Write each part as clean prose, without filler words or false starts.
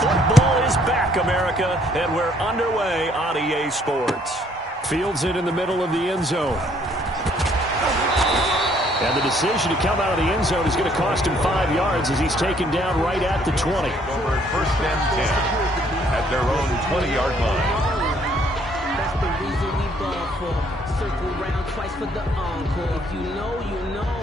Football is back, America, and we're underway on EA Sports. Fields it in the middle of the end zone. And the decision to come out of the end zone is going to cost him 5 yards as he's taken down right at the 20. Over first and 10 at their own 20-yard line. That's the reason we ball for. Circle round twice for the encore. If you know, you know.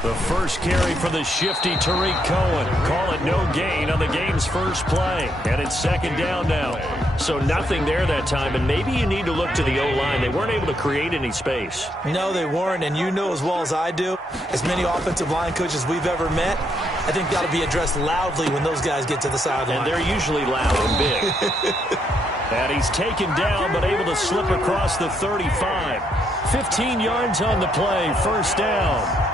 The first carry for the shifty Tariq Cohen. Call it no gain on the game's first play. And it's second down now. So nothing there that time, and maybe you need to look to the O-line. They weren't able to create any space. No, they weren't, and you know as well as I do, as many offensive line coaches we've ever met, I think that'll be addressed loudly when those guys get to the sideline. And they're usually loud and big. And he's taken down, but able to slip across the 35. 15 yards on the play, first down.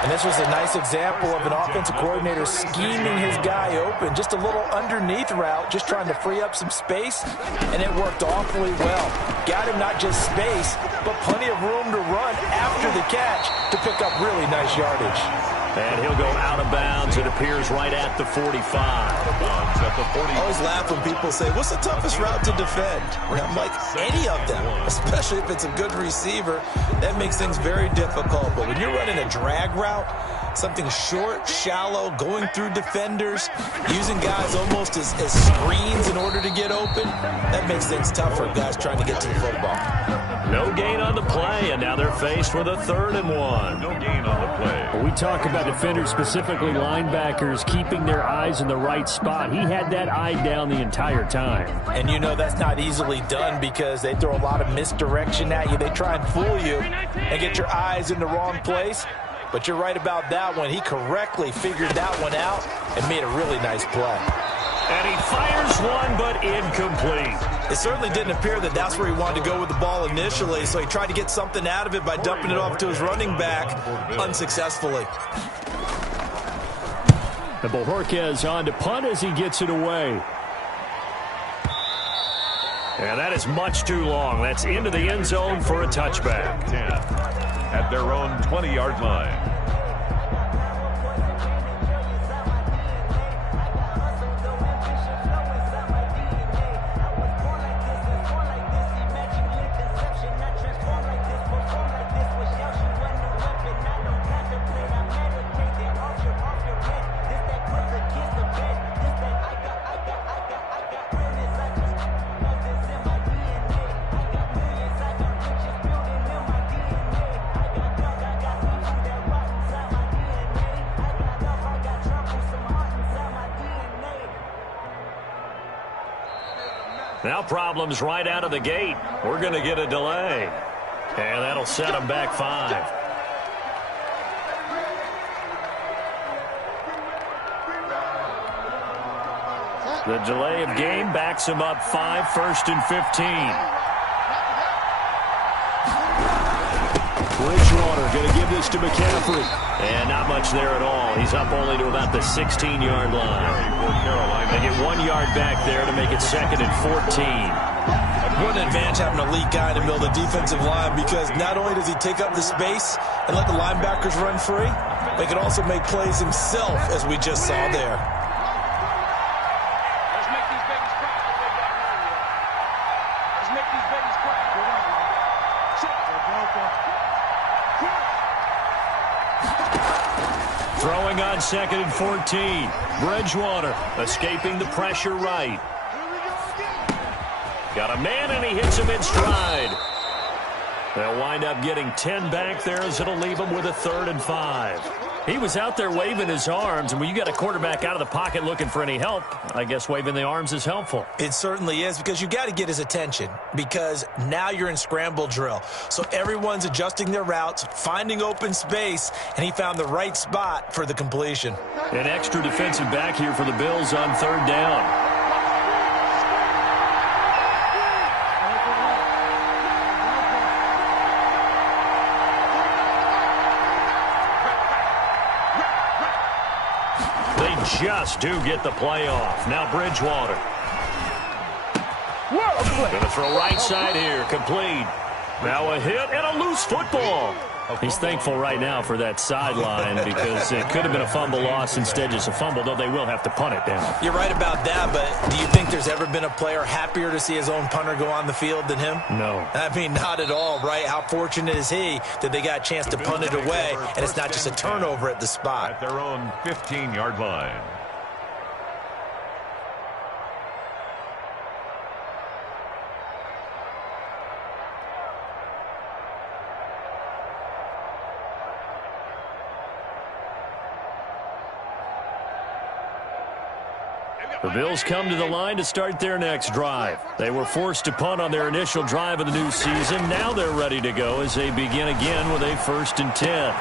And this was a nice example of an offensive coordinator scheming his guy open. Just a little underneath route, just trying to free up some space, and it worked awfully well. Got him not just space, but plenty of room to run after the catch to pick up really nice yardage. And he'll go out of bounds. It appears right at the 45. I always laugh when people say, what's the toughest route to defend? And I'm like, any of them, especially if it's a good receiver. That makes things very difficult. But when you're running a drag route, something short, shallow, going through defenders, using guys almost as screens in order to get open, that makes things tough for guys trying to get to the football. No gain on the play, and now they're faced with a 3rd and 1. No gain on the play. We talk about defenders, specifically linebackers, keeping their eyes in the right spot. He had that eye down the entire time. And you know that's not easily done because they throw a lot of misdirection at you. They try and fool you and get your eyes in the wrong place. But you're right about that one. He correctly figured that one out and made a really nice play. And he fires one, but incomplete. It certainly didn't appear that that's where he wanted to go with the ball initially, so he tried to get something out of it by dumping it off to his running back unsuccessfully. And Bojorquez on to punt as he gets it away. And that is much too long. That's into the end zone for a touchback. 10 at their own 20-yard line. Now problems right out of the gate. We're going to get a delay. And that'll set them back 5. The delay of game backs him up 5, 1st and 15. Bridgewater going to give this to McCaffrey. And not much there at all. He's up only to about the 16-yard line. They get 1 yard back there to make it 2nd and 14. What an advantage having an elite guy to build a defensive line, because not only does he take up the space and let the linebackers run free, but he can also make plays himself, as we just saw there. Throwing on 2nd and 14. Bridgewater escaping the pressure right. Got a man, and he hits him in stride. They'll wind up getting 10 back there, as it'll leave him with a 3rd and 5. He was out there waving his arms, and when you got a quarterback out of the pocket looking for any help, I guess waving the arms is helpful. It certainly is, because you got to get his attention, because now you're in scramble drill. So everyone's adjusting their routes, finding open space, and he found the right spot for the completion. An extra defensive back here for the Bills on 3rd down. They just do get the playoff. Now Bridgewater. Going to throw right side here. Complete. Now a hit and a loose football. He's thankful right now for that sideline because it could have been a fumble loss, instead just a fumble, though they will have to punt it down. You're right about that, but do you think there's ever been a player happier to see his own punter go on the field than him? No. I mean, not at all, right? How fortunate is he that they got a chance to punt it away, and it's not just a turnover at the spot. At their own 15-yard line. The Bills come to the line to start their next drive. They were forced to punt on their initial drive of the new season. Now they're ready to go as they begin again with a 1st and 10.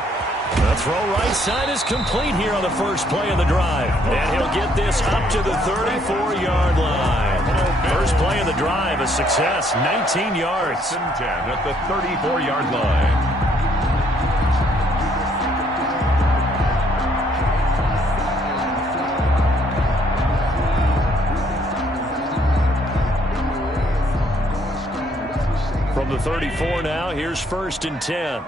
The throw right side is complete here on the first play of the drive. And he'll get this up to the 34-yard line. First play of the drive, a success, 19 yards. 1st and 10 at the 34-yard line. From the 34 now, here's 1st and 10.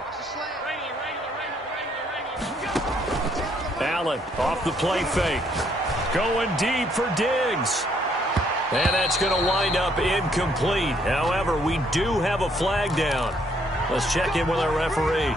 Allen off the play fake. Going deep for Diggs. And that's going to wind up incomplete. However, we do have a flag down. Let's check in with our referee.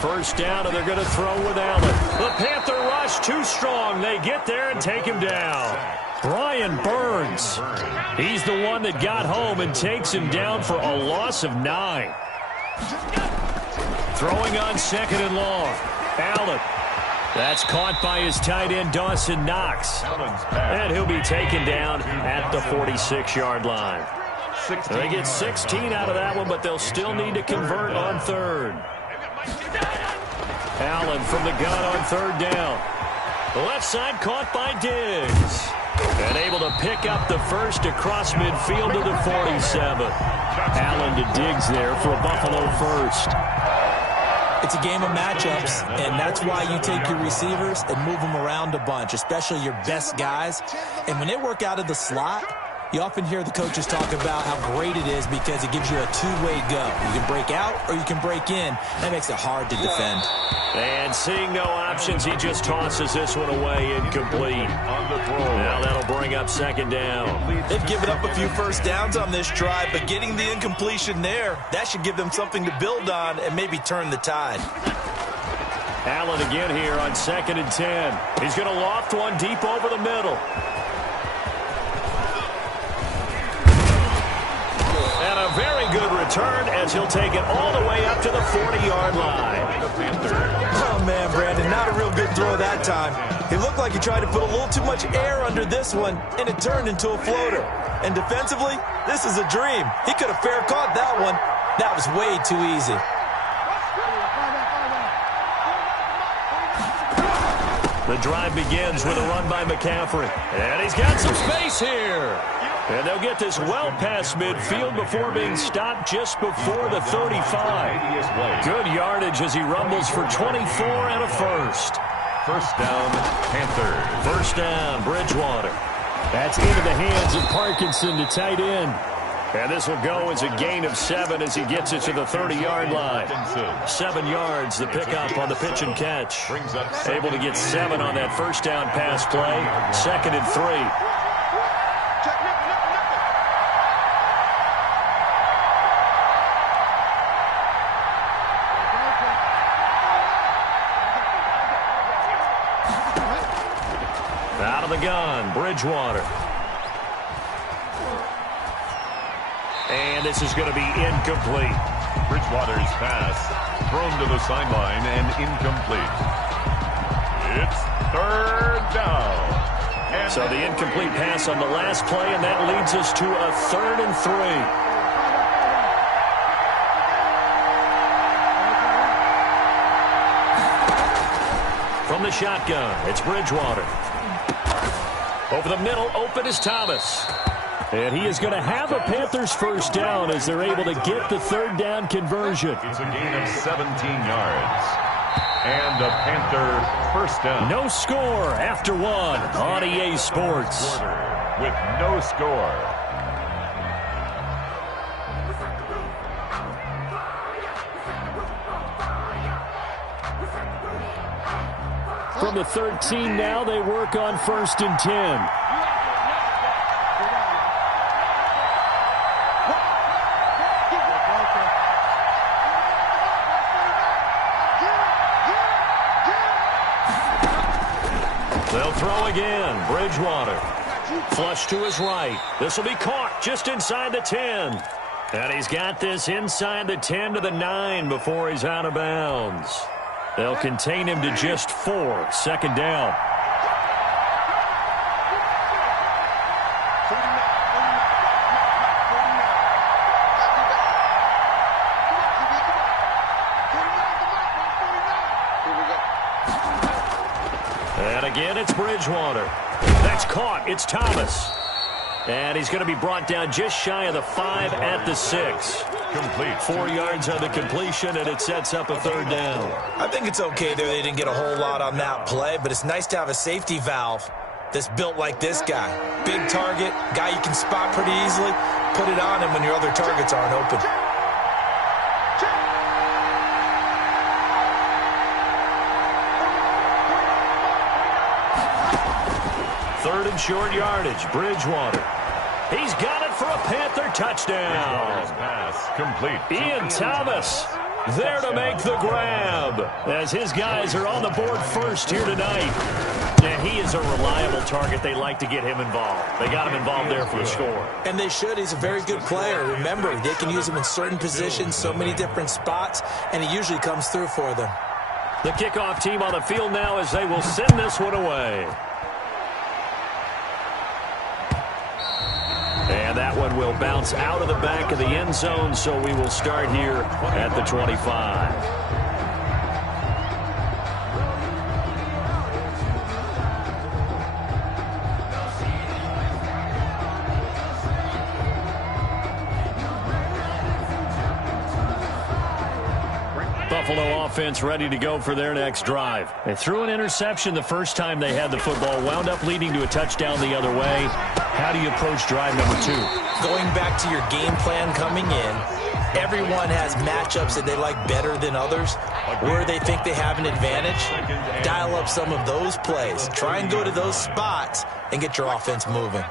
First down, and they're going to throw with Allen. The Panther rush too strong. They get there and take him down. Brian Burns. He's the one that got home and takes him down for a loss of 9. Throwing on 2nd and long. Allen. That's caught by his tight end, Dawson Knox. And he'll be taken down at the 46-yard line. They get 16 out of that one, but they'll still need to convert on 3rd. Allen from the gun on 3rd down. The left side caught by Diggs. And able to pick up the first across midfield to the 47. Allen to Diggs there for a Buffalo first. It's a game of matchups, and that's why you take your receivers and move them around a bunch, especially your best guys. And when they work out of the slot, you often hear the coaches talk about how great it is because it gives you a two-way go. You can break out or you can break in. That makes it hard to defend. And seeing no options, he just tosses this one away, incomplete. Now that'll bring up 2nd down. They've given up a few first downs on this drive, but getting the incompletion there, that should give them something to build on and maybe turn the tide. Allen again here on 2nd and 10. He's going to loft one deep over the middle. And a very good return as he'll take it all the way up to the 40-yard line. Oh, man, Brandon, not a real good throw that time. He looked like he tried to put a little too much air under this one, and it turned into a floater. And defensively, this is a dream. He could have fair caught that one. That was way too easy. The drive begins with a run by McCaffrey. And he's got some space here. And they'll get this well past midfield before being stopped just before the 35. Good yardage as he rumbles for 24 and a first. First down, Panthers. First down, Bridgewater. That's into the hands of Parkinson to tight end. And this will go as a gain of 7 as he gets it to the 30-yard line. 7 yards, the pickup on the pitch and catch. Able to get 7 on that first down pass play. 2nd and 3. Out of the gun, Bridgewater. And this is going to be incomplete. Bridgewater's pass thrown to the sideline and incomplete. It's 3rd down. So the incomplete pass on the last play, and that leads us to a 3rd and 3. From From the shotgun, it's Bridgewater. Over the middle, open is Thomas. And he is going to have a Panthers first down as they're able to get the third down conversion. It's a gain of 17 yards. And a Panther first down. No score after one on EA Sports. With no score. From the 13 now, they work on 1st and 10. They'll throw again. Bridgewater. Flush to his right. This will be caught just inside the 10. And he's got this inside the 10 to the 9 before he's out of bounds. They'll contain him to just 4. Second down. And again, it's Bridgewater. That's caught. It's Thomas. And he's going to be brought down just shy of the 5 at the 6. Complete. 4 yards on the completion, and it sets up a third down. I think it's okay there. They didn't get a whole lot on that play, but it's nice to have a safety valve that's built like this guy. Big target, guy you can spot pretty easily. Put it on him when your other targets aren't open. Third and short yardage. Bridgewater. He's got it for a Panther touchdown. Pass complete. Ian Thomas there to make the grab as his guys are on the board first here tonight. And he is a reliable target. They like to get him involved. They got him involved there for the score. And they should. He's a very good player. Remember, they can use him in certain positions, so many different spots, and he usually comes through for them. The kickoff team on the field now as they will send this one away. And that one will bounce out of the back of the end zone, so we will start here at the 25. Buffalo offense ready to go for their next drive. They threw an interception the first time they had the football, wound up leading to a touchdown the other way. How do you approach drive number 2? Going back to your game plan coming in, everyone has matchups that they like better than others, where they think they have an advantage. Dial up some of those plays. Try and go to those spots and get your offense moving.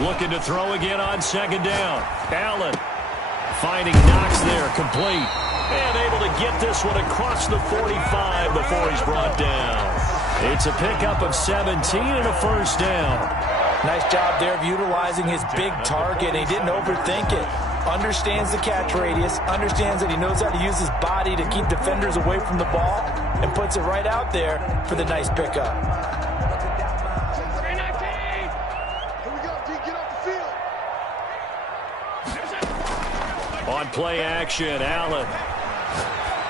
Looking to throw again on second down. Allen finding Knox there, complete. And able to get this one across the 45 before he's brought down. It's a pickup of 17 and a first down. Nice job there of utilizing his big target. He didn't overthink it. Understands the catch radius. Understands that he knows how to use his body to keep defenders away from the ball. And puts it right out there for the nice pickup. On play action, Allen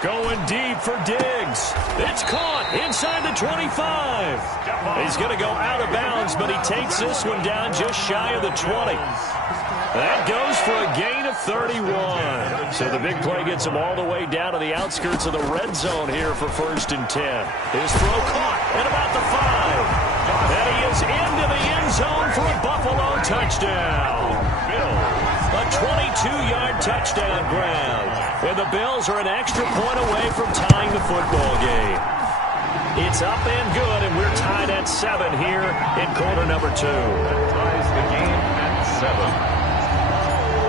going deep for Diggs. It's caught inside the 25. He's going to go out of bounds, but he takes this one down just shy of the 20. That goes for a gain of 31. So the big play gets him all the way down to the outskirts of the red zone here for 1st and 10. His throw caught at about the 5. And he is into the end zone for a Buffalo touchdown. A 22-yard touchdown grab. And the Bills are an extra point away from tying the football game. It's up and good, and we're tied at 7 here in quarter number 2. That ties the game at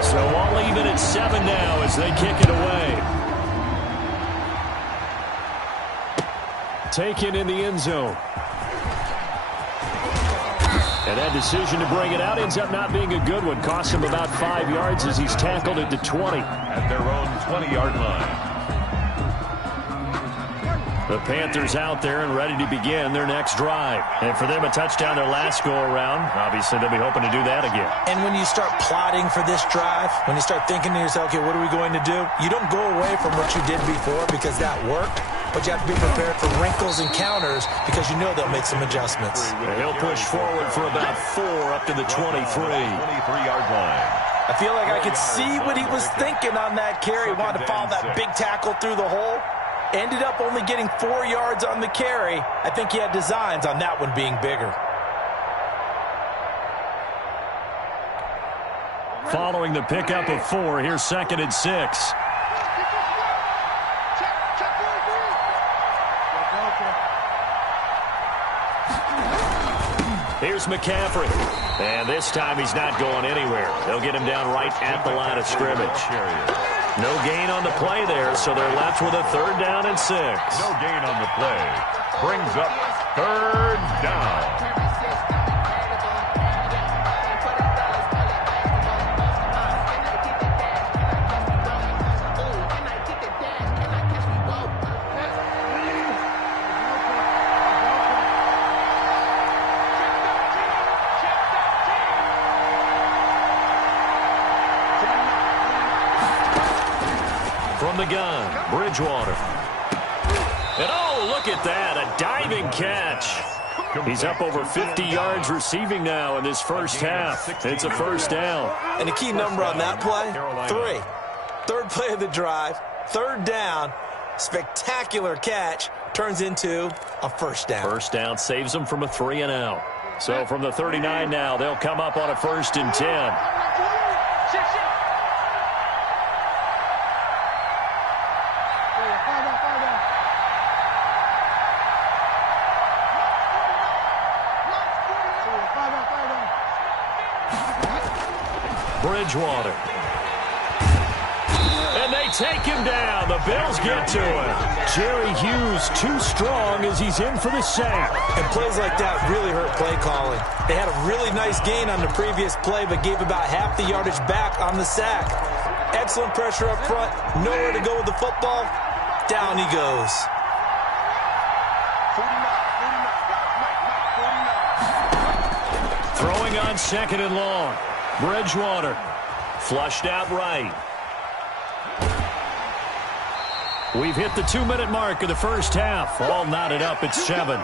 7. So all even at 7 now as they kick it away. Taken in the end zone. And that decision to bring it out ends up not being a good one. Costs him about 5 yards as he's tackled at the 20. At their own 20-yard line. The Panthers out there and ready to begin their next drive. And for them, a touchdown their last go-around. Obviously, they'll be hoping to do that again. And when you start plotting for this drive, when you start thinking to yourself, okay, what are we going to do? You don't go away from what you did before because that worked, but you have to be prepared for wrinkles and counters because you know they'll make some adjustments. He'll push forward for about 4 up to the 23. 23-yard line. I feel like I could see what he was thinking on that carry. He wanted to follow that big tackle through the hole. Ended up only getting 4 yards on the carry. I think he had designs on that one being bigger. Following the pickup of 4, here's 2nd and 6. Here's McCaffrey. And this time he's not going anywhere. They'll get him down right at the line of scrimmage. No gain on the play there, so they're left with a 3rd down and 6. No gain on the play. Brings up 3rd down. From the gun, Bridgewater. And oh, look at that, a diving catch. He's up over 50 yards receiving now in this first half. It's a 1st down. And the key number on that play, 3. 3rd play of the drive, 3rd down, spectacular catch, turns into a 1st down. 1st down saves them from a 3 and out. So from the 39 now, they'll come up on a 1st and 10. Bridgewater. And they take him down. The Bills get to him. Jerry Hughes too strong as he's in for the sack. And plays like that really hurt play calling. They had a really nice gain on the previous play, but gave about half the yardage back on the sack. Excellent pressure up front. Nowhere to go with the football. Down he goes. Throwing on 2nd and long. Bridgewater flushed out right. We've hit the 2-minute mark of the first half. All knotted up at 7.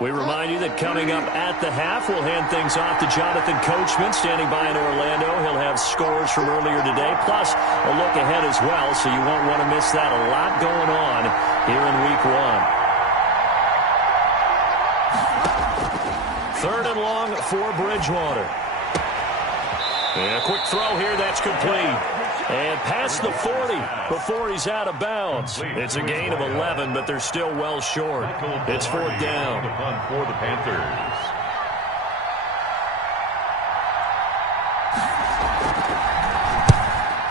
We remind you that coming up at the half, we'll hand things off to Jonathan Coachman, standing by in Orlando. He'll have scores from earlier today, plus a look ahead as well, so you won't want to miss that. A lot going on here in Week 1. 3rd and long for Bridgewater. And a quick throw here, that's complete. And past the 40 before he's out of bounds. It's a gain of 11, but they're still well short. It's 4th down. For the Panthers.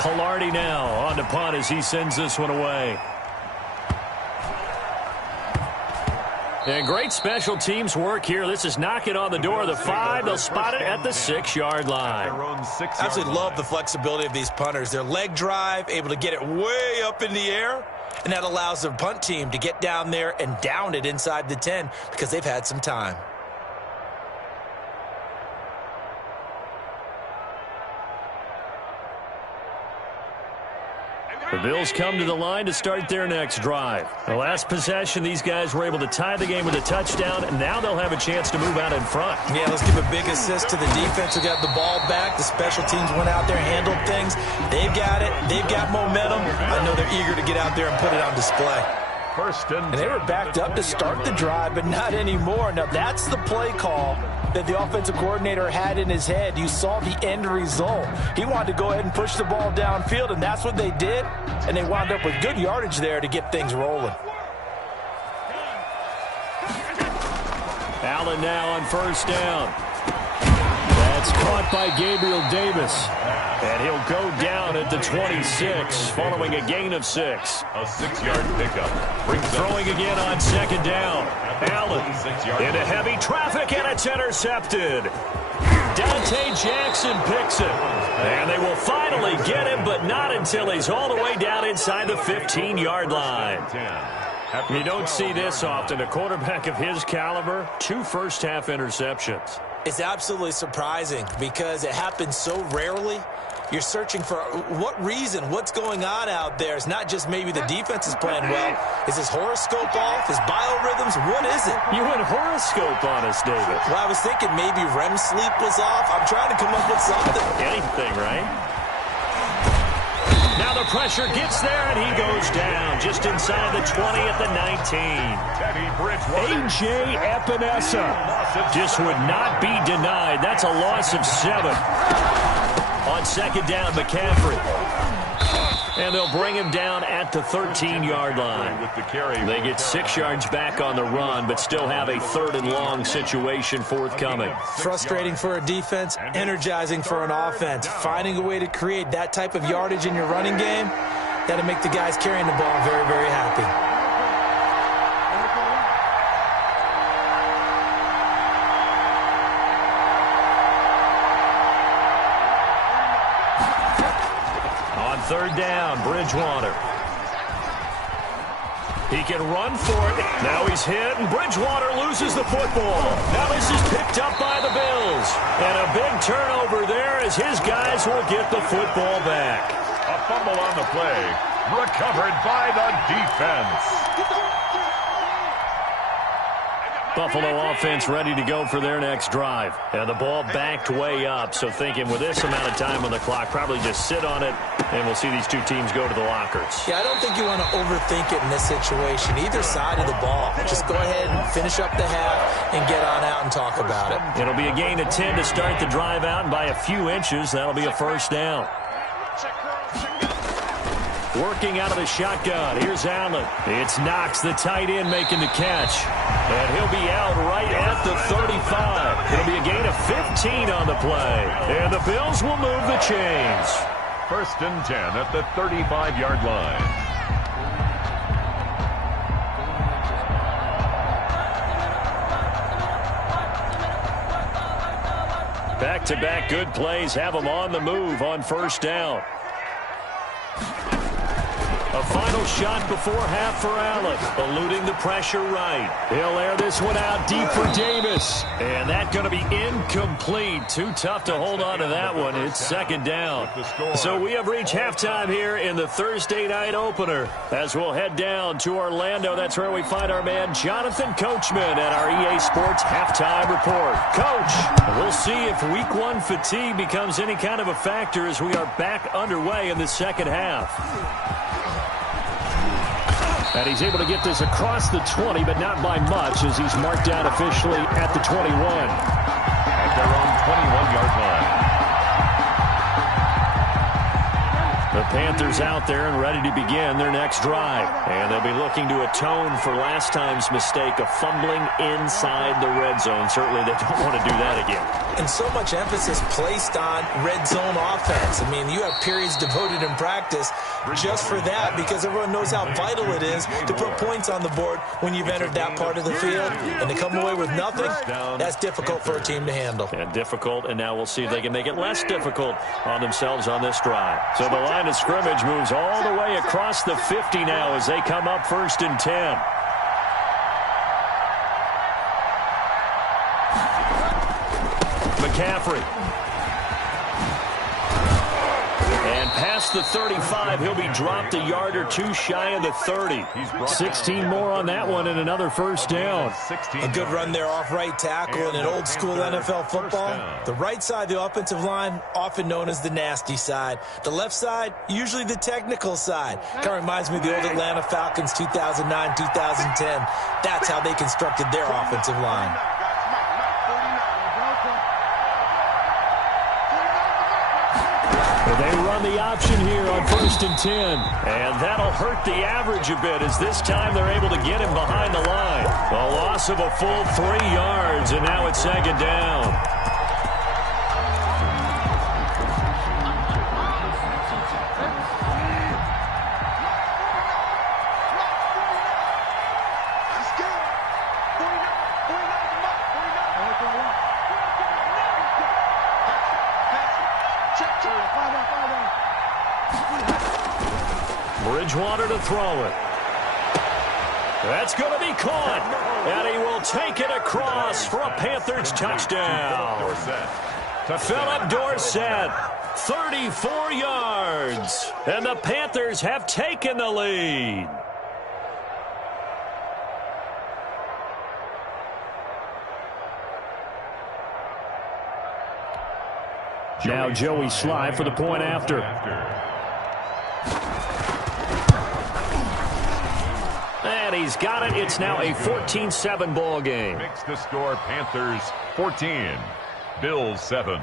Pilardi now on to punt as he sends this one away. And great special teams work here. This is knocking on the door of the 5. They'll spot it at the 6-yard line. Absolutely love the flexibility of these punters. Their leg drive, able to get it way up in the air, and that allows their punt team to get down there and down it inside the 10 because they've had some time. The Bills come to the line to start their next drive. The last possession, these guys were able to tie the game with a touchdown, and now they'll have a chance to move out in front. Yeah, let's give a big assist to the defense who got the ball back. The special teams went out there, handled things. They've got it. They've got momentum. I know they're eager to get out there and put it on display. And they were backed up to start the drive, but not anymore. Now, that's the play call that the offensive coordinator had in his head. You saw the end result. He wanted to go ahead and push the ball downfield, and that's what they did. And they wound up with good yardage there to get things rolling. Allen now on 1st down. That's caught by Gabriel Davis. And he'll go down at the 26 following a gain of 6. A 6-yard pickup. Throwing again on 2nd down. Allen into heavy traffic, and it's intercepted. Dante Jackson picks it. And they will finally get him, but not until he's all the way down inside the 15-yard line. You don't see this often. A quarterback of his caliber, 2 first-half interceptions. It's absolutely surprising because it happens so rarely. You're searching for what reason, what's going on out there. It's not just maybe the defense is playing well. Is his horoscope off? His biorhythms? What is it? You went horoscope on us, David. Well, I was thinking maybe REM sleep was off. I'm trying to come up with something. Anything, right? Now the pressure gets there, and he goes down just inside the 20 at the 19. A.J. Epinesa just would not be denied. That's a loss of 7. On second down, McCaffrey. And they'll bring him down at the 13-yard line. They get 6 yards back on the run, but still have a 3rd and long situation forthcoming. Frustrating for a defense, energizing for an offense. Finding a way to create that type of yardage in your running game, that'll make the guys carrying the ball very, very happy. Third down, Bridgewater. He can run for it. Now he's hit, and Bridgewater loses the football. Now this is picked up by the Bills. And a big turnover there as his guys will get the football back. A fumble on the play. Recovered by the defense. Buffalo offense ready to go for their next drive. And the ball backed way up, so thinking with this amount of time on the clock, probably just sit on it, and we'll see these 2 teams go to the lockers. Yeah, I don't think you want to overthink it in this situation. Either side of the ball. Just go ahead and finish up the half and get on out and talk about it. It'll be a gain of 10 to start the drive out, and by a few inches, that'll be a first down. Working out of the shotgun. Here's Allen. It's Knox, the tight end, making the catch. And he'll be out right at the 35. It'll be a gain of 15 on the play. And the Bills will move the chains. 1st and 10 at the 35-yard line. Back-to-back good plays have them on the move on first down. A final shot before half for Allen. Eluding the pressure right. He'll air this one out deep for Davis. And that's going to be incomplete. Too tough to hold on to that one. It's second down. So we have reached halftime here in the Thursday night opener. As we'll head down to Orlando, that's where we find our man Jonathan Coachman at our EA Sports Halftime Report. Coach, we'll see if Week 1 fatigue becomes any kind of a factor as we are back underway in the second half. And he's able to get this across the 20, but not by much, as he's marked down officially at the 21. At their own 21-yard line. The Panthers out there and ready to begin their next drive. And they'll be looking to atone for last time's mistake of fumbling inside the red zone. Certainly they don't want to do that again. And so much emphasis placed on red zone offense. I mean, you have periods devoted in practice just for that, because everyone knows how vital it is to put points on the board when you've entered that part of the field. And to come away with nothing, that's difficult for a team to handle. And difficult, and now we'll see if they can make it less difficult on themselves on this drive. So the line of scrimmage moves all the way across the 50 now as they come up 1st and 10. McCaffrey. And past the 35, he'll be dropped a yard or 2 shy of the 30. 16 more on that one and another first down. A good run there off right tackle in an old school NFL football. The right side of the offensive line, often known as the nasty side. The left side, usually the technical side. Kind of reminds me of the old Atlanta Falcons 2009, 2010. That's how they constructed their offensive line. They run the option here on 1st and 10. And that'll hurt the average a bit, as this time they're able to get him behind the line. A loss of a full 3 yards, and now it's second down. Bridgewater to throw it. That's going to be caught. And he will take it across for a Panthers touchdown. Philip Dorsett, 34 yards. And the Panthers have taken the lead. Now Joey Sly for the point after. And he's got it. It's now a 14-7 ball game. Makes the score Panthers 14, Bills 7.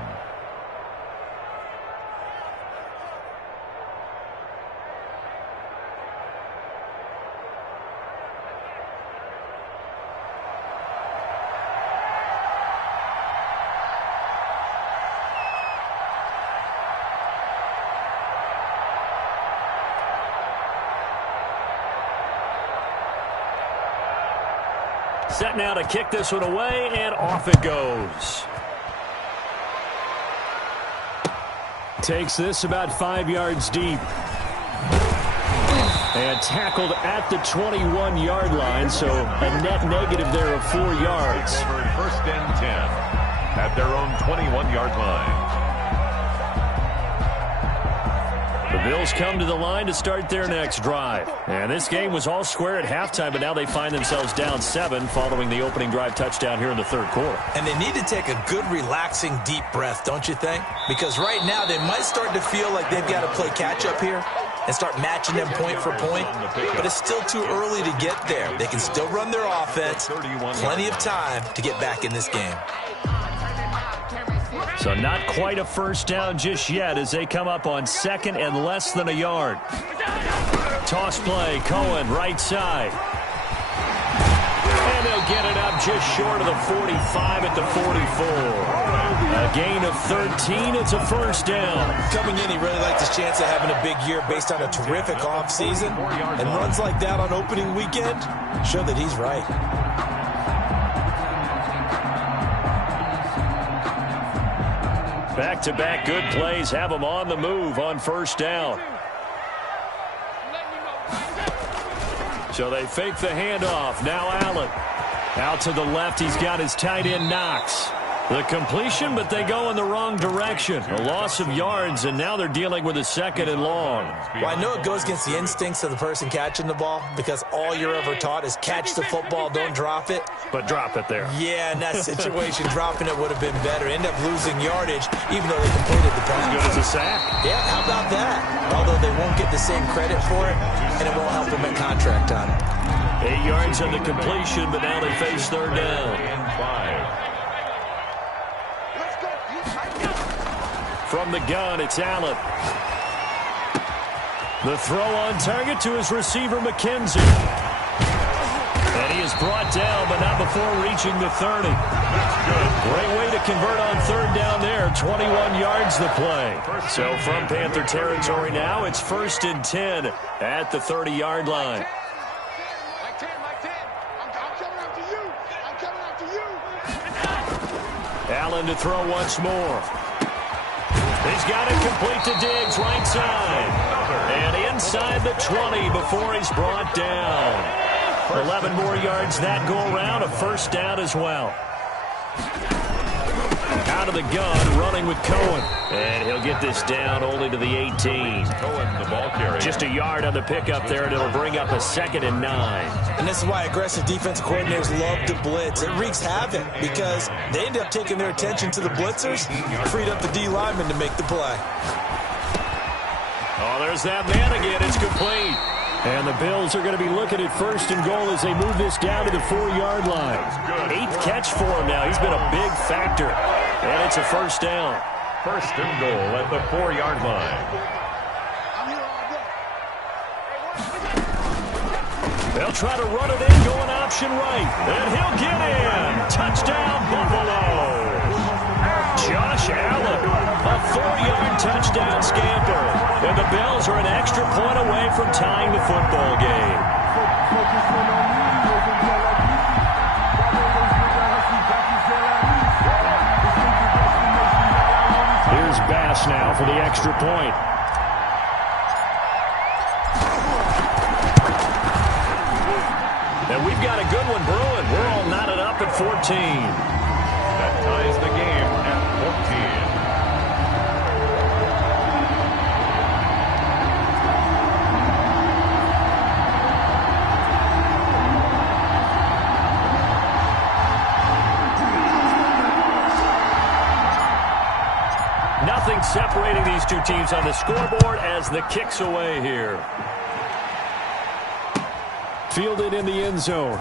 Set now to kick this one away, and off it goes. Takes this about 5 yards deep. And tackled at the 21-yard line, so a net negative there of 4 yards. First and 10 at their own 21-yard line. The Bills come to the line to start their next drive. And this game was all square at halftime, but now they find themselves down 7 following the opening drive touchdown here in the third quarter. And they need to take a good, relaxing, deep breath, don't you think? Because right now they might start to feel like they've got to play catch-up here and start matching them point for point. But it's still too early to get there. They can still run their offense. Plenty of time to get back in this game. So not quite a first down just yet as they come up on second and less than a yard. Toss play, Cohen, right side. And they'll get it up just short of the 45 at the 44. A gain of 13, it's a first down. Coming in, he really liked his chance of having a big year based on a terrific offseason. And runs like that on opening weekend show that he's right. Back-to-back good plays have them on the move on first down. So they fake the handoff. Now Allen. Out to the left, he's got his tight end Knox. The completion, but they go in the wrong direction. A loss of yards, and now they're dealing with a second and long. Well, I know it goes against the instincts of the person catching the ball because all you're ever taught is catch the football, don't drop it. But drop it there. Yeah, in that situation, dropping it would have been better. End up losing yardage, even though they completed the pass. As good as a sack. Yeah, how about that? Although they won't get the same credit for it, and it won't help them at contract time. 8 yards on the completion, but now they face third down. From the gun, it's Allen. The throw on target to his receiver, McKenzie. And he is brought down, but not before reaching the 30. That's good. Great way to convert on third down there. 21 yards the play. So from Panther territory now, it's first and 10 at the 30-yard line. Allen to throw once more. He's got it complete to Diggs, right side. And inside the 20 before he's brought down. 11 more yards that go around, a first down as well. Out of the gun, running with Cohen. And he'll get this down only to the 18. Cohen, the ball carrier. Just a yard on the pickup there, and it'll bring up a second and 9. And this is why aggressive defensive coordinators love to blitz. It wreaks havoc because they end up taking their attention to the blitzers, freed up the D lineman to make the play. Oh, there's that man again. It's complete. And the Bills are going to be looking at first and goal as they move this down to the 4-yard line. 8th catch for him now. He's been a big factor. And it's a first down. First and goal at the 4-yard line. They'll try to run it in, going option right. And he'll get in. Touchdown, Buffalo. Josh Allen, a 4-yard touchdown scamper. And the Bills are an extra point away from tying the football game. Here's Bass now for the extra point. got a good one brewing. We're all knotted up at 14. That ties the game at 14. Nothing separating these two teams on the scoreboard as the kick's away here. Fielded in the end zone.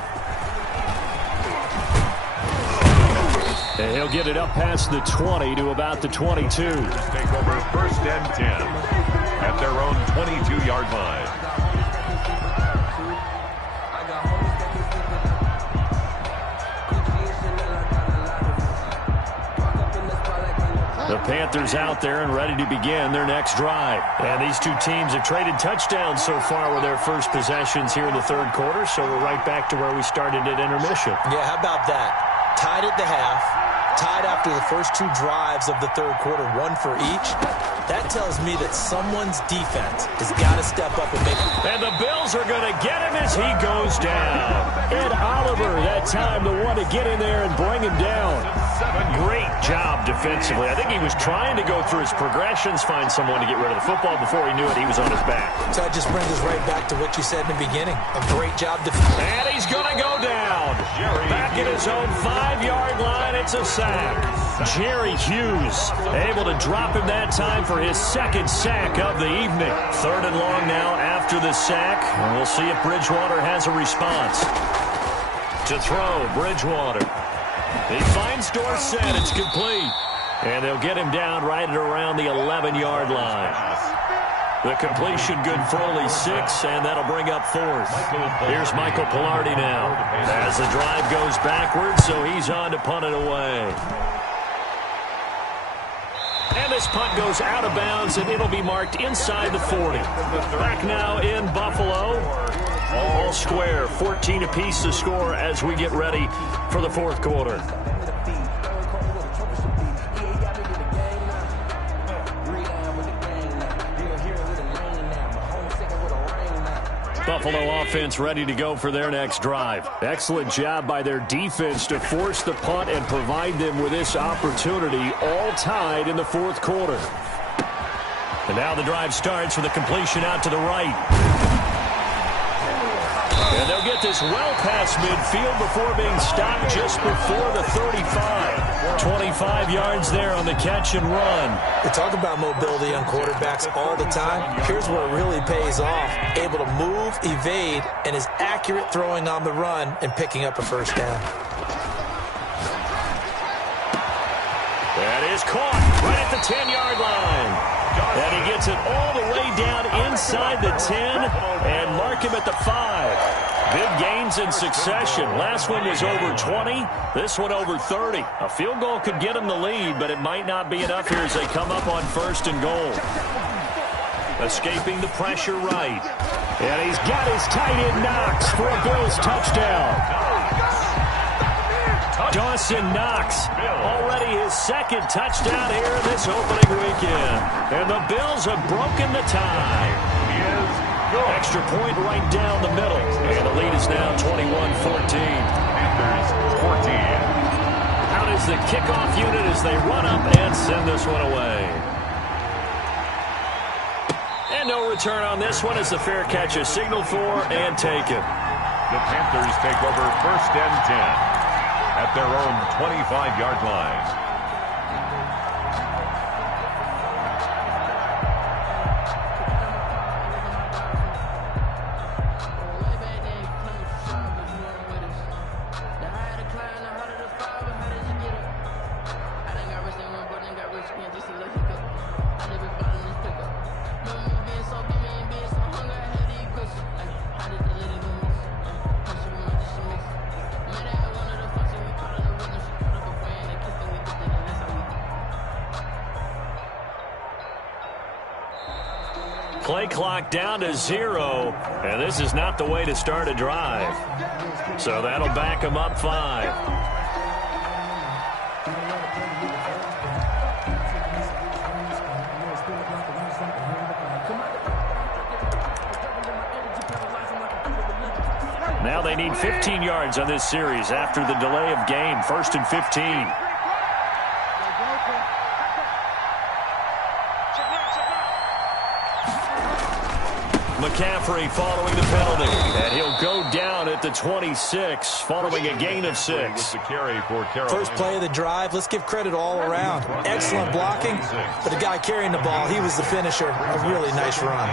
And he'll get it up past the 20 to about the 22. Take over 1st and 10 at their own 22-yard line. The Panthers out there and ready to begin their next drive. And these two teams have traded touchdowns so far with their first possessions here in the third quarter, so we're right back to where we started at intermission. Yeah, how about that? Tied at the half, tied after the first two drives of the third quarter, one for each. That tells me that someone's defense has got to step up and make it. And the Bills are going to get him as he goes down. Ed Oliver, that time, the one to get in there and bring him down. Great job defensively. I think he was trying to go through his progressions, find someone to get rid of the football. Before he knew it, he was on his back. So that just brings us right back to what you said in the beginning. A great job defensively. And he's going to go down. Back at his own 5-yard line, it's a sack. Jerry Hughes able to drop him that time for his second sack of the evening. 3rd and long now after the sack. And we'll see if Bridgewater has a response. To throw, Bridgewater. He finds Dorsett. It's complete. And they'll get him down right at around the 11-yard line. The completion good for only 6, and that'll bring up 4th. Here's Michael Pilardi now as the drive goes backwards, so he's on to punt it away. And this punt goes out of bounds, and it'll be marked inside the 40. Back now in Buffalo. All square, 14 apiece to score as we get ready for the fourth quarter. Buffalo offense ready to go for their next drive. Excellent job by their defense to force the punt and provide them with this opportunity, all tied in the fourth quarter. And now the drive starts with a completion out to the right. And they'll get this well past midfield before being stopped just before the 35. 25 yards there on the catch and run. We talk about mobility on quarterbacks all the time. Here's where it really pays off. Able to move, evade, and is accurate throwing on the run and picking up a first down. That is caught right at the 10-yard line. And he gets it all the way down inside the 10 and mark him at the 5. Big gains in succession. Last one was over 20. This one over 30. A field goal could get him the lead, but it might not be enough here as they come up on 1st and goal. Escaping the pressure right. And he's got his tight end Knox for a Bills touchdown. Dawson Knox, already his second touchdown here in this opening weekend. And the Bills have broken the tie. Extra point right down the middle. And the lead is now 21-14. Panthers 14. Out is the kickoff unit as they run up and send this one away. And no return on this one as the fair catch is signaled for and taken. The Panthers take over 1st and 10 at their own 25-yard line. Play clock down to 0, and this is not the way to start a drive. So that'll back them up 5. Now they need 15 yards on this series after the delay of game. 1st and 15. McCaffrey following the penalty. And he'll go down at the 26 following a gain of 6. First play of the drive. Let's give credit all around. Excellent blocking. But the guy carrying the ball, he was the finisher. A really nice run.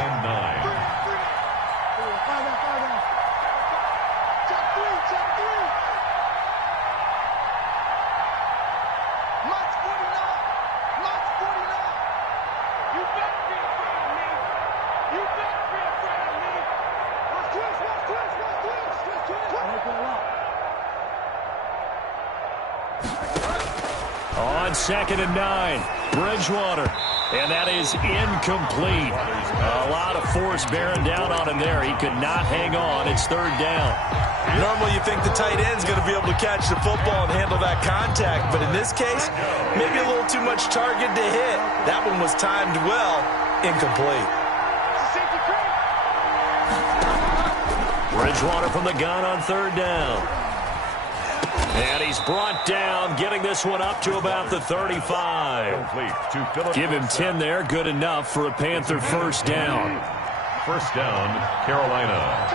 On 2nd and 9, Bridgewater. And that is incomplete. A lot of force bearing down on him there. He could not hang on. It's 3rd down. Normally you think the tight end's going to be able to catch the football and handle that contact. But in this case, maybe a little too much target to hit. That one was timed well. Incomplete. Bridgewater from the gun on 3rd down. And he's brought down, getting this one up to about the 35. Give him 10 there, good enough for a Panther 1st down. 1st down, Carolina.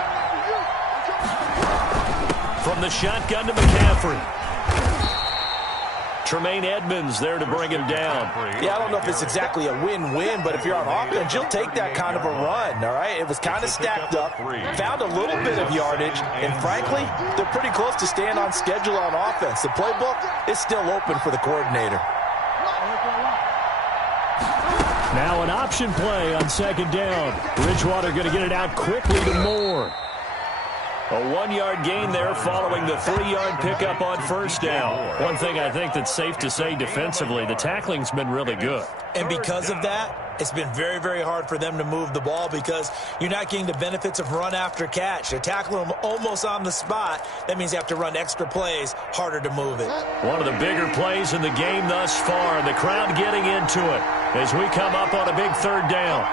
From the shotgun to McCaffrey. Tremaine Edmonds there to bring him down. Yeah, I don't know if it's exactly a win-win, but if you're on offense, you'll take that kind of a run, all right? It was kind of stacked up, found a little bit of yardage, and frankly, they're pretty close to staying on schedule on offense. The playbook is still open for the coordinator. Now an option play on 2nd down. Bridgewater going to get it out quickly to Moore. A 1-yard gain there following the 3-yard pickup on 1st down. One thing I think that's safe to say defensively, the tackling's been really good. And because of that, it's been very, very hard for them to move the ball because you're not getting the benefits of run after catch. They're tackling them almost on the spot. That means you have to run extra plays, harder to move it. One of the bigger plays in the game thus far, and the crowd getting into it as we come up on a big 3rd down.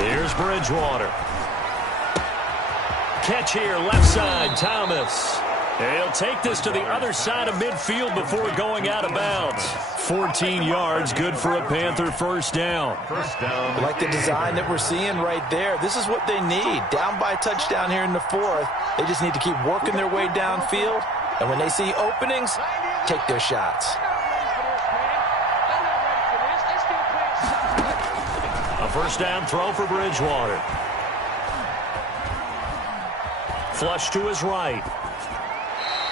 Here's Bridgewater. Catch here, left side, Thomas. He'll take this to the other side of midfield before going out of bounds. 14 yards, good for a Panther 1st down. I like the design that we're seeing right there. This is what they need. Down by a touchdown here in the 4th. They just need to keep working their way downfield. And when they see openings, take their shots. A 1st down throw for Bridgewater. Flush to his right.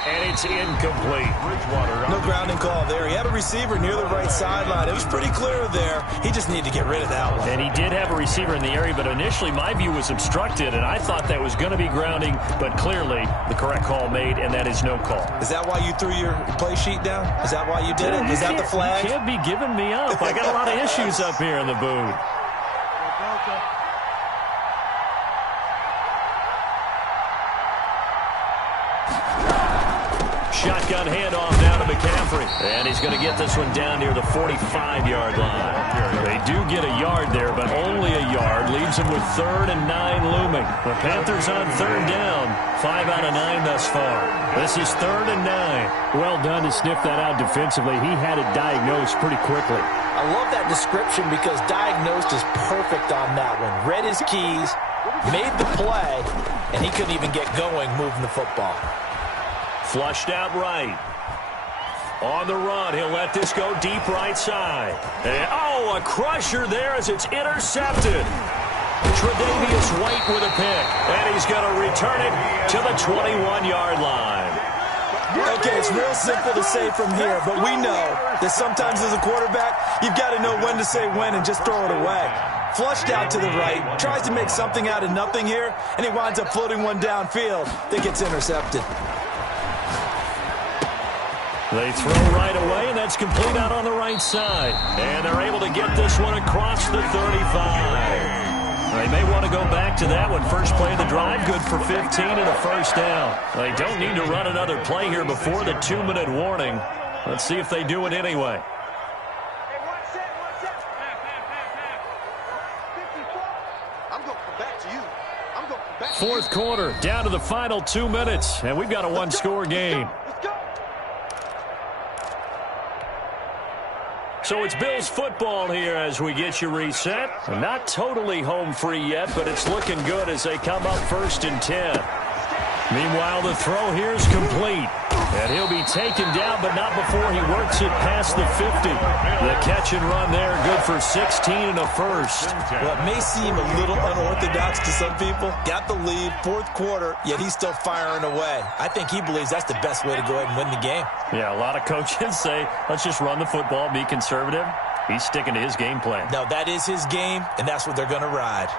And it's incomplete. No grounding call there. He had a receiver near the right sideline. It was pretty clear there. He just needed to get rid of that one. And he did have a receiver in the area, but initially my view was obstructed, and I thought that was going to be grounding, but clearly the correct call made, and that is no call. Is that why you threw your play sheet down? Is that why you did it? Is that the flag? You can't be giving me up. I got a lot of issues up here in the booth. Shotgun handoff now to McCaffrey. And he's going to get this one down near the 45-yard line. They do get a yard there, but only a yard. Leaves them with 3rd and 9 looming. The Panthers on 3rd down. 5 out of 9 thus far. This is 3rd and 9. Well done to sniff that out defensively. He had it diagnosed pretty quickly. I love that description because diagnosed is perfect on that one. Read his keys, made the play, and he couldn't even get going moving the football. Flushed out right. On the run, he'll let this go deep right side. And, a crusher there as it's intercepted. Tre'Davious White with a pick. And he's going to return it to the 21-yard line. Okay, it's real simple to say from here, but we know that sometimes as a quarterback, you've got to know when to say when and just throw it away. Flushed out to the right, tries to make something out of nothing here, and he winds up floating one downfield that gets intercepted. They throw right away, and that's complete out on the right side. And they're able to get this one across the 35. They may want to go back to that one. First play of the drive, good for 15 and a 1st down. They don't need to run another play here before the 2-minute warning. Let's see if they do it anyway. Fourth quarter, down to the final 2 minutes, and we've got a one-score game. So it's Bills football here as we get you reset. Not totally home free yet, but it's looking good as they come up 1st and 10. Meanwhile, the throw here is complete. And he'll be taken down, but not before he works it past the 50. The catch and run there, good for 16 and a first. Well, it may seem a little unorthodox to some people. Got the lead, fourth quarter, yet he's still firing away. I think he believes that's the best way to go ahead and win the game. Yeah, a lot of coaches say, let's just run the football, be conservative. He's sticking to his game plan. No, that is his game, and that's what they're going to ride.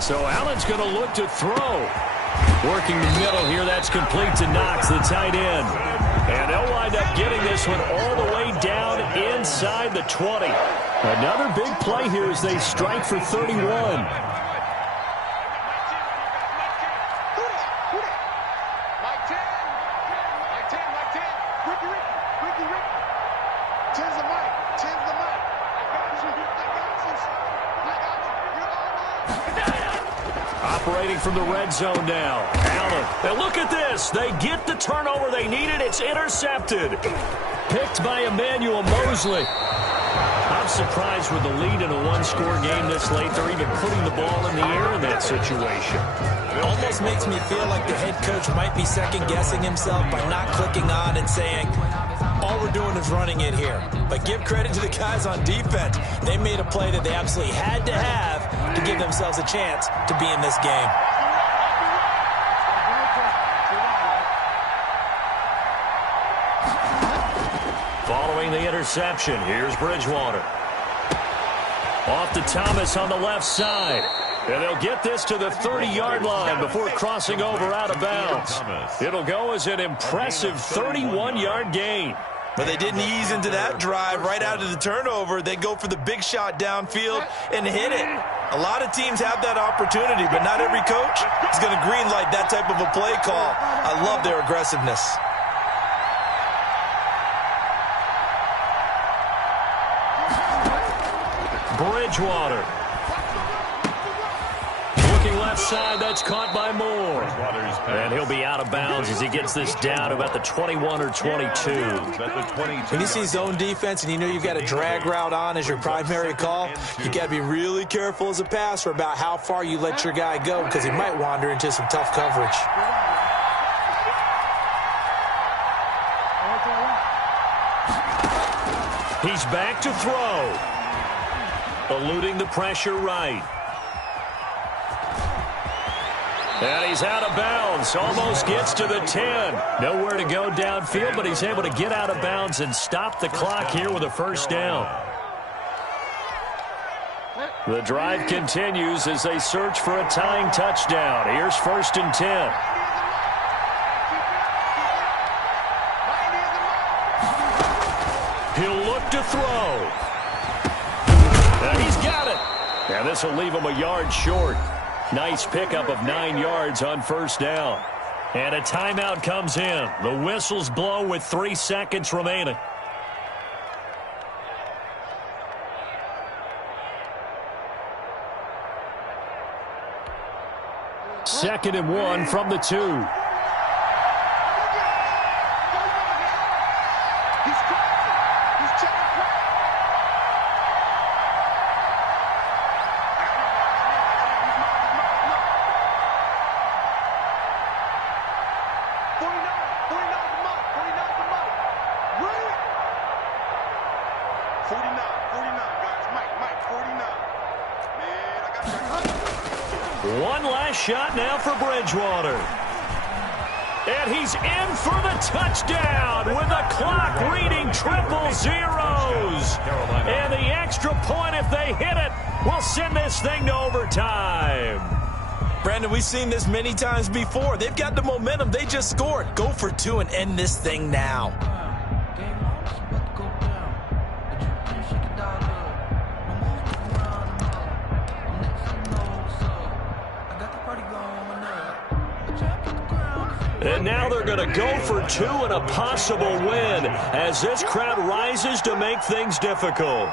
So Allen's going to look to throw. Working the middle here, that's complete to Knox, the tight end. And they'll wind up getting this one all the way down inside the 20. Another big play here as they strike for 31. Operating from the red zone now. Allen. Now look at this. They get the turnover they needed. It's intercepted. Picked by Emmanuel Mosley. I'm surprised with the lead in a one-score game this late. They're even putting the ball in the air in that situation. It almost makes me feel like the head coach might be second-guessing himself by not clicking on and saying, all we're doing is running it here. But give credit to the guys on defense. They made a play that they absolutely had to have to give themselves a chance to be in this game. Following the interception, here's Bridgewater. Off to Thomas on the left side. And they'll get this to the 30-yard line before crossing over out of bounds. It'll go as an impressive 31-yard gain. But they didn't ease into that drive right out of the turnover. They go for the big shot downfield and hit it. A lot of teams have that opportunity, but not every coach is going to greenlight that type of a play call. I love their aggressiveness. Bridgewater. Looking left side, that's caught by Moore. And he'll be out of bounds as he gets this down to about the 21 or 22. When you see zone defense and you know you've got a drag route on as your primary call, you got to be really careful as a passer about how far you let your guy go because he might wander into some tough coverage. He's back to throw. Eluding the pressure right. And he's out of bounds. Almost gets to the 10. Nowhere to go downfield, but he's able to get out of bounds and stop the clock here with a first down. The drive continues as they search for a tying touchdown. Here's 1st and 10. He'll look to throw. And he's got it. And this will leave him a yard short. Nice pickup of 9 yards on first down. And a timeout comes in. The whistles blow with 3 seconds remaining. Second and 1 from the 2. One last shot now for Bridgewater. And he's in for the touchdown with the clock reading triple zeros. And the extra point, if they hit it, will send this thing to overtime. Brandon, we've seen this many times before. They've got the momentum. They just scored. Go for 2 and end this thing now. And now they're going to go for two and a possible win as this crowd rises to make things difficult.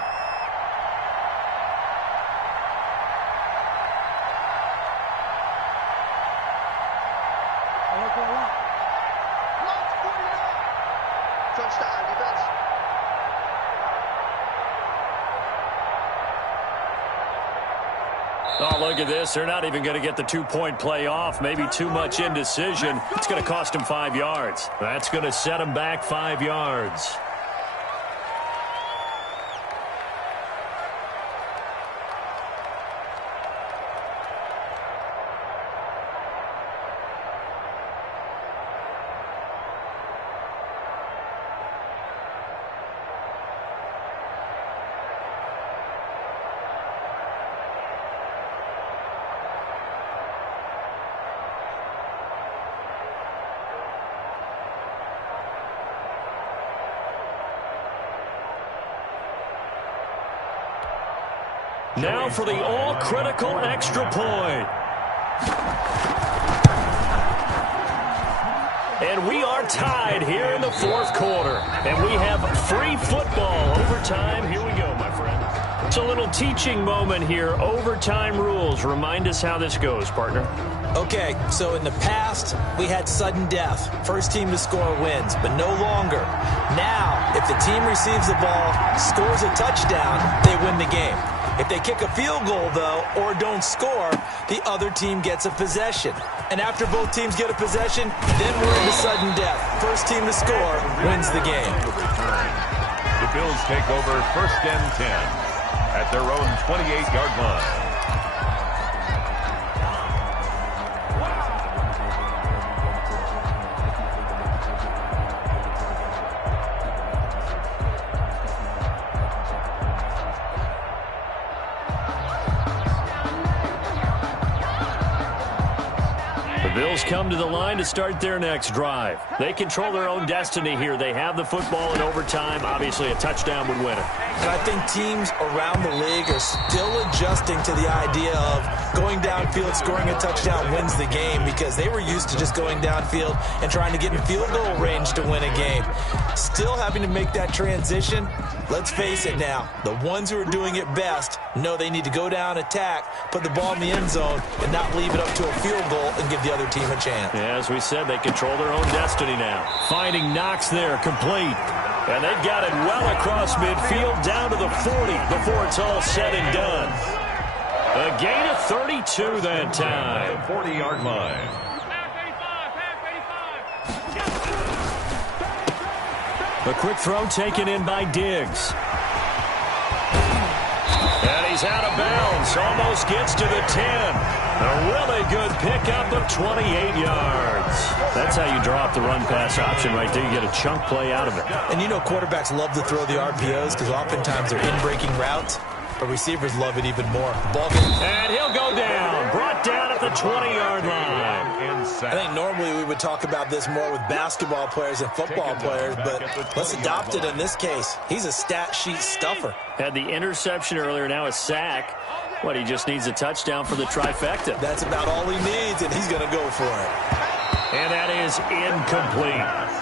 Oh, look at this. They're not even going to get the two-point play off. Maybe too much indecision. It's going to cost them 5 yards. That's going to set them back 5 yards. Now for the all-critical extra point. And we are tied here in the fourth quarter. And we have free football. Overtime. Here we go, my friend. It's a little teaching moment here. Overtime rules. Remind us how this goes, partner. Okay, so in the past, we had sudden death. First team to score wins, but no longer. Now, if the team receives the ball, scores a touchdown, they win the game. If they kick a field goal, though, or don't score, the other team gets a possession. And after both teams get a possession, then we're into sudden death. First team to score wins the game. The Bills take over first and 10 at their own 28-yard line. Bills come to the line to start their next drive. They control their own destiny here. They have the football in overtime. Obviously, a touchdown would win it. And I think teams around the league are still adjusting to the idea of going downfield, scoring a touchdown wins the game, because they were used to just going downfield and trying to get in field goal range to win a game. Still having to make that transition. Let's face it now, the ones who are doing it best know they need to go down, attack, put the ball in the end zone, and not leave it up to a field goal and give the other team a chance. Yeah, as we said, they control their own destiny now. Finding Knox there, complete. And they've got it well across midfield, down to the 40 before it's all said and done. A gain of 32 that time. 40-yard line. A quick throw taken in by Diggs. And he's out of bounds. Almost gets to the 10. A really good pickup of 28 yards. That's how you draw up the run-pass option right there. You get a chunk play out of it. And you know quarterbacks love to throw the RPOs because oftentimes they're in-breaking routes. But receivers love it even more. And he'll go down. Brought down at the 20-yard line. I think normally we would talk about this more with basketball players and football players, but let's adopt it in this case. He's a stat sheet stuffer. Had the interception earlier, now a sack. What, he just needs a touchdown for the trifecta. That's about all he needs, and he's going to go for it. And that is incomplete.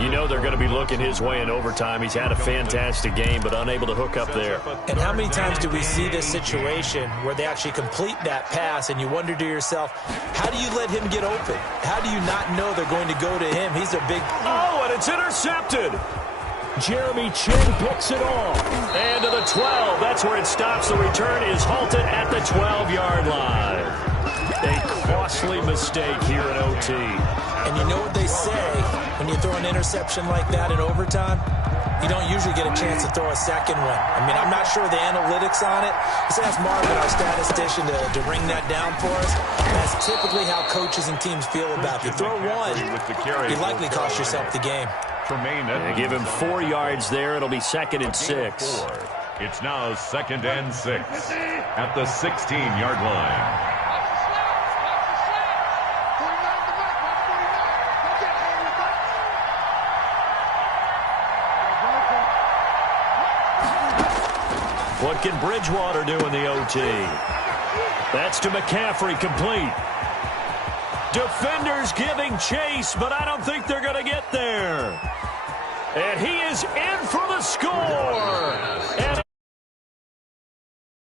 You know they're going to be looking his way in overtime. He's had a fantastic game, but unable to hook up there. And how many times do we see this situation where they actually complete that pass, and you wonder to yourself, how do you let him get open? How do you not know they're going to go to him? He's a big... Oh, and it's intercepted. Jeremy Chin picks it off. And to the 12. That's where it stops. The return is halted at the 12-yard line. A costly mistake here in OT. And you know what they say, when you throw an interception like that in overtime, you don't usually get a chance to throw a second one. I mean, I'm not sure the analytics on it. Let's ask Marvin, our statistician, to bring that down for us. That's typically how coaches and teams feel about it. You throw one, you likely cost yourself the game. They give him 4 yards there. It'll be 2nd and 6. It's now 2nd and 6 at the 16-yard line. What can Bridgewater do in the OT? That's to McCaffrey, complete. Defenders giving chase, but I don't think they're going to get there. And he is in for the score.